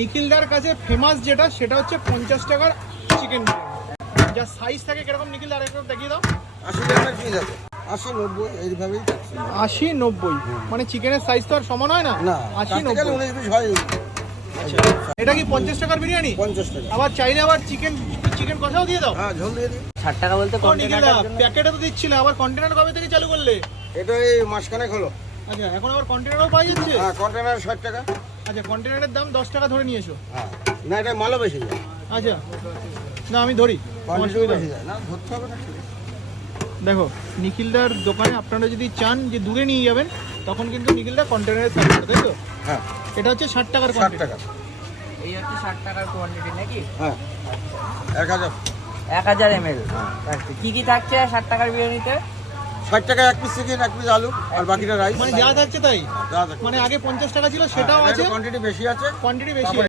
নিখিলদার কাছে ফেমাস যেটা সেটা হচ্ছে 50 টাকার চিকেন বিরিয়ানি। যা সাইজ থাকে কিরকম নিখিলদার একটু দেখিয়ে দাও। 80 টাকার পিস আছে, 80 90 এইভাবেই 80-90 মানে চিকেনের সাইজ তো আর সমান হয় না। না 80-90 19 পিস হয়। আচ্ছা, এটা কি 50 টাকার বিরিয়ানি? 50 টাকা। আবার চাইলে আবার চিকেন কষাও দিয়ে দাও। হ্যাঁ, ঝোল দিয়ে দিই। 60 টাকা বলতে নিখিলদা প্যাকেটে তো দিচ্ছিলে, আবার কন্টেনার কবে থেকে চালু করলে? এটা এই মাসখানেক হলো। আচ্ছা, এখন আবার কন্টেনারও পাওয়া যাচ্ছে? হ্যাঁ, কন্টেনার 60 টাকা। আচ্ছা, কন্টেনারের দাম 10 টাকা ধরে নিয়েছো? হ্যাঁ, না এটা মালও বেশি যায়। আচ্ছা, না আমি ধরি, কোয়ান্টিটিও অসুবিধা বেশি নেই। যায় না, ধরতে হবে না। দেখো নিখিলদার দোকানে আপনারা যদি চান যে দূরে নিয়ে যাবেন তখন কিন্তু নিখিলদা কন্টেনারে সার্ভ করে, তাই তো? হ্যাঁ, এটা হচ্ছে 60 টাকার 60 কোয়ান্টিটি। টাকা। এই হচ্ছে 60 টাকার কোয়ান্টিটি নাকি? হ্যাঁ, 1000। 1000 ml। কি কি থাকছে 60 টাকার বিরিয়ানিতে? 60 টাকা এক পিস চিকেন, এক পিস আলু, আর বাকিটা রাইস। মানে যা থাকছে তাই, যা থাকবে। মানে আগে 50 টাকা ছিল সেটাও আছে, কোয়ান্টিটি বেশি আছে। কোয়ান্টিটি বেশি আছে।